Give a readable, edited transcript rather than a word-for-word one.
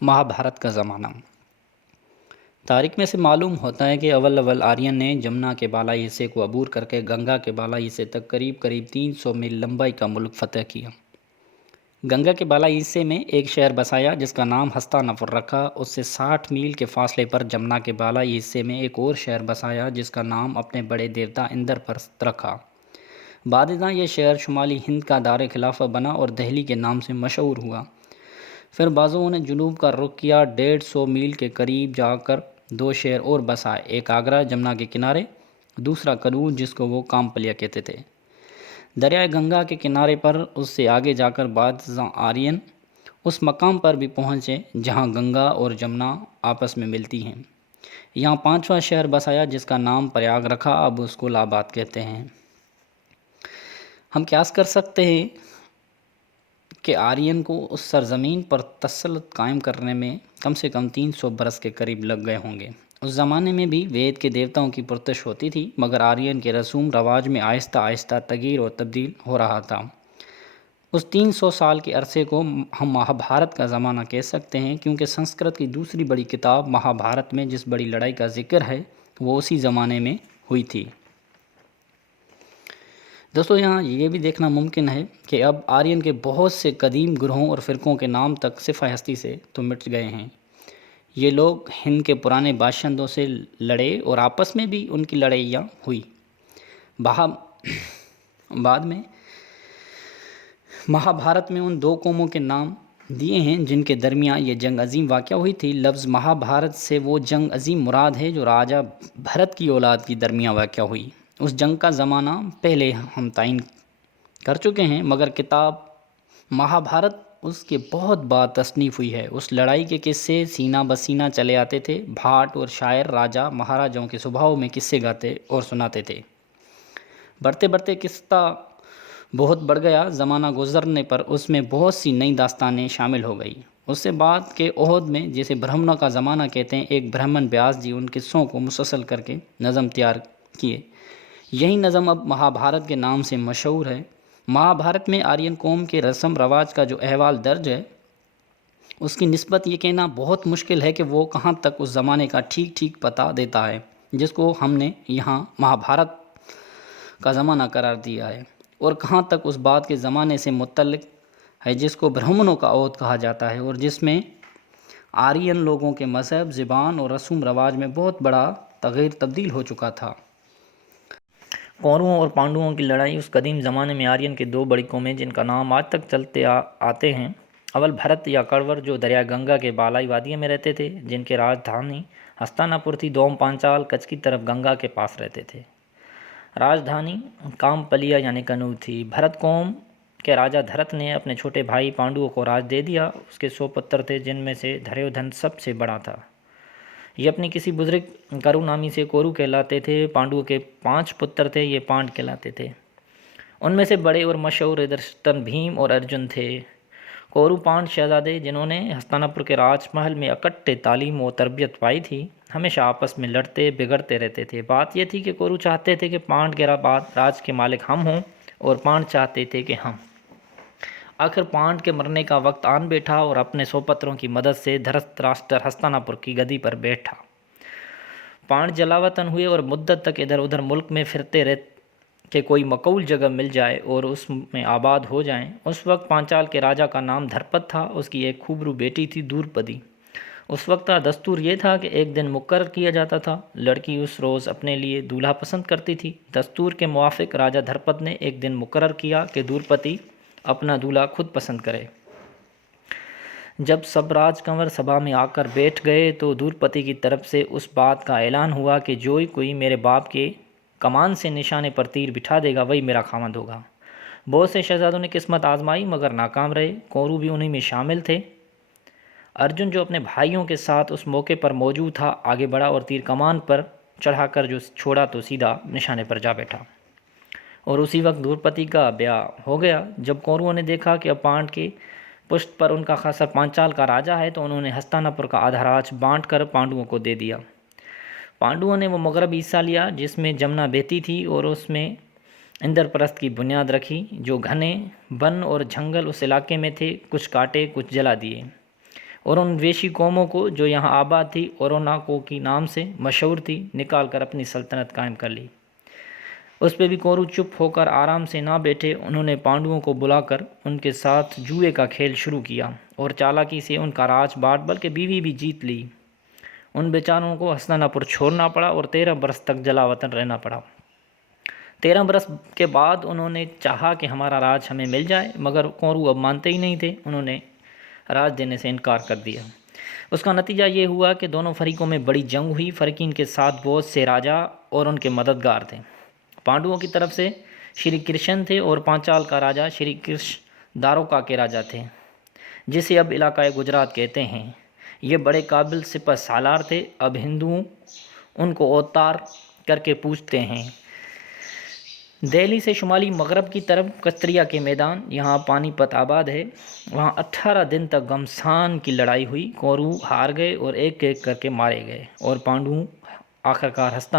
महाभारत का ज़माना। तारीख में से मालूम होता है कि अव्वल अव्वल आर्यन ने जमुना के बालाई हिस्से को अबूर करके गंगा के बालाई हिस्से तक करीब करीब 300 मील लंबाई का मुल्क फतह किया। गंगा के बालाई हिस्से में एक शहर बसाया जिसका नाम हस्तिनापुर रखा। उससे 60 मील के फासले पर जमुना के बालाई हिस्से में एक और शहर बसाया जिसका नाम अपने बड़े देवता इंद्रप्रस्थ रखा। बादिदा यह शहर शुमाली हिंद का दार खिलाफा बना और दिल्ली के नाम से मशहूर हुआ। फिर बाजुओं ने जुनूब का रुख किया। 150 मील के करीब जाकर दो शहर और बसाए, एक आगरा जमुना के किनारे, दूसरा कनूज जिसको वो कामपलिया कहते थे, दरियाए गंगा के किनारे पर। उससे आगे जाकर बादशाह आर्यन उस मकाम पर भी पहुँचे जहाँ गंगा और जमुना आपस में मिलती हैं। यहाँ पांचवा शहर बसाया जिसका नाम प्रयाग रखा, अब उसको इलाहाबाद कहते हैं। हम क्यास कर सकते हैं कि आर्यन को उस सरज़मीन पर तसल्लुत कायम करने में कम से कम 300 बरस के करीब लग गए होंगे। उस ज़माने में भी वेद के देवताओं की पुरतिश होती थी, मगर आर्यन के रसूम रवाज में आहिस्ता आहिस्ता तगीर और तब्दील हो रहा था। उस 300 साल के अरसे को हम महाभारत का ज़माना कह सकते हैं, क्योंकि संस्कृत की दूसरी बड़ी किताब महाभारत में जिस बड़ी लड़ाई का जिक्र है वो उसी ज़माने में हुई थी। दोस्तों, यहाँ ये भी देखना मुमकिन है कि अब आर्यन के बहुत से कदीम ग्रोहों और फ़िरक़ों के नाम तक सिफा हस्ती से तो मिट गए हैं। ये लोग हिंद के पुराने बाशिंदों से लड़े और आपस में भी उनकी लड़ाइयाँ हुई। बाद में महाभारत में उन दो कौमों के नाम दिए हैं जिनके दरमियान ये जंग अजीम वाक़या हुई थी। लफ्ज़ महाभारत से वो जंग अजीम मुराद है जो राजा भरत की औलाद की दरमियान वाक़या हुई। उस जंग का ज़माना पहले हम तयन कर चुके हैं, मगर किताब महाभारत उसके बहुत बाद तसनीफ़ हुई है। उस लड़ाई के किस्से सीना बसीना चले आते थे। भाट और शायर राजा महाराजाओं के स्वभाव में किस्से गाते और सुनाते थे। बढ़ते बढ़ते किस्सा बहुत बढ़ गया। ज़माना गुजरने पर उसमें बहुत सी नई दास्तानें शामिल हो गई। उससे बाद के ओहद में, जिसे ब्राह्मणों का ज़माना कहते हैं, एक ब्राह्मण व्यास जी उन किस्सों को मुसलसल करके नज़म तैयार किए। यही नज़म अब महाभारत के नाम से मशहूर है। महाभारत में आर्यन कौम के रस्म रवाज का जो अहवाल दर्ज है उसकी निस्बत ये कहना बहुत मुश्किल है कि वो कहाँ तक उस ज़माने का ठीक ठीक पता देता है जिसको हमने यहाँ महाभारत का ज़माना करार दिया है, और कहाँ तक उस बात के ज़माने से मुतल्लिक है जिसको ब्राह्मणों का ओहद कहा जाता है और जिसमें आर्यन लोगों के मज़हब, ज़बान और रस्म रवाज में बहुत बड़ा तग़य्युर तब्दील हो चुका था। कौरवों और पांडवों की लड़ाई। उस कदीम ज़माने में आर्यन के दो बड़ी कौमें जिनका नाम आज तक चलते आते हैं। अव्वल भरत या कण्वर जो दरिया गंगा के बालाई वादिया में रहते थे, जिनके राजधानी हस्तिनापुर थी। दोम पांचाल कच्छ की तरफ गंगा के पास रहते थे। राजधानी कामपलिया यानी कनूज थी। भरत कौम के राजा धरत ने अपने छोटे भाई पांडुओं को राज दे दिया। उसके 100 पुत्र थे, जिनमें से धर्योधन सबसे बड़ा था। ये अपनी किसी बुजुर्ग करु नामी से कोरु कहलाते थे। पांडुओं के 5 पुत्र थे, ये पांड कहलाते थे। उनमें से बड़े और मशहूर धृतराष्ट्र, भीम और अर्जुन थे। कोरु पांड शहजादे जिन्होंने हस्तिनापुर के राजमहल में इकट्ठे तालीम और तरबियत पाई थी, हमेशा आपस में लड़ते बिगड़ते रहते थे। बात यह थी कि कोरु चाहते थे कि पांड के बाद राज के मालिक हम हों और पांड चाहते थे कि हम। आखिर पांड के मरने का वक्त आन बैठा और अपने 100 पुत्रों की मदद से धृतराष्ट्र हस्तिनापुर की गद्दी पर बैठा। पांड जलावतन हुए और मुद्दत तक इधर उधर मुल्क में फिरते रहे कि कोई मकबूल जगह मिल जाए और उसमें आबाद हो जाएं। उस वक्त पांचाल के राजा का नाम धर्पद था। उसकी एक खूबरू बेटी थी द्रुपदी। उस वक्त का दस्तूर ये था कि एक दिन मुकर्रर किया जाता था। लड़की उस रोज़ अपने लिए दूल्हा पसंद करती थी। दस्तूर के मुवाफिक राजा धर्पद ने एक दिन मुकर्रर किया कि द्रुपदी अपना दूल्हा खुद पसंद करे। जब सब राजकंवर सभा में आकर बैठ गए तो द्रुपदी की तरफ से उस बात का ऐलान हुआ कि जो कोई मेरे बाप के कमान से निशाने पर तीर बिठा देगा वही मेरा खामद होगा। बहुत से शहजादों ने किस्मत आजमाई मगर नाकाम रहे। कोरु भी उन्हीं में शामिल थे। अर्जुन जो अपने भाइयों के साथ उस मौके पर मौजूद था, आगे बढ़ा और तीर कमान पर चढ़ाकर जो छोड़ा तो सीधा निशाने पर जा बैठा और उसी वक्त द्रुपदी का ब्याह हो गया। जब कौरवों ने देखा कि अब पांड के पुष्ट पर उनका खासर पांचाल का राजा है तो उन्होंने हस्तिनापुर का आधा राज बांट कर पांडवों को दे दिया। पांडवों ने वो मगरबी हिस्सा लिया जिसमें जमुना बहती थी और उसमें इंद्रप्रस्थ की बुनियाद रखी। जो घने वन और जंगल उस इलाके में थे, कुछ काटे कुछ जला दिए। और उन वेशी कौमों को जो यहाँ आबाद थी ओरोनाको की नाम से मशहूर थी निकाल कर अपनी सल्तनत कायम कर ली। उस पर भी कौरव चुप होकर आराम से ना बैठे। उन्होंने पांडवों को बुलाकर उनके साथ जुए का खेल शुरू किया और चालाकी से उनका राज बांट बल्कि बीवी भी जीत ली। उन बेचारों को हस्तिनापुर छोड़ना पड़ा और 13 बरस तक जलावतन रहना पड़ा। 13 बरस के बाद उन्होंने चाहा कि हमारा राज हमें मिल जाए, मगर कौरव अब मानते ही नहीं थे। उन्होंने राज देने से इनकार कर दिया। उसका नतीजा ये हुआ कि दोनों फरीकों में बड़ी जंग हुई। फरीकीन के साथ बहुत से राजा और उनके मददगार थे। पांडवों की तरफ से श्री कृष्ण थे और पांचाल का राजा श्री कृष्ण दारोका के राजा थे, जिसे अब इलाकाए गुजरात कहते हैं। ये बड़े काबिल सिपह सालार थे। अब हिंदू उनको अवतार करके पूछते हैं। दिल्ली से शुमाली मगरब की तरफ कस्तरिया के मैदान, यहाँ पानीपत आबाद है, वहाँ 18 दिन तक घमसान की लड़ाई हुई। कौरव हार गए और एक एक करके मारे गए और पांडु आखिरकार हस्तिनापुर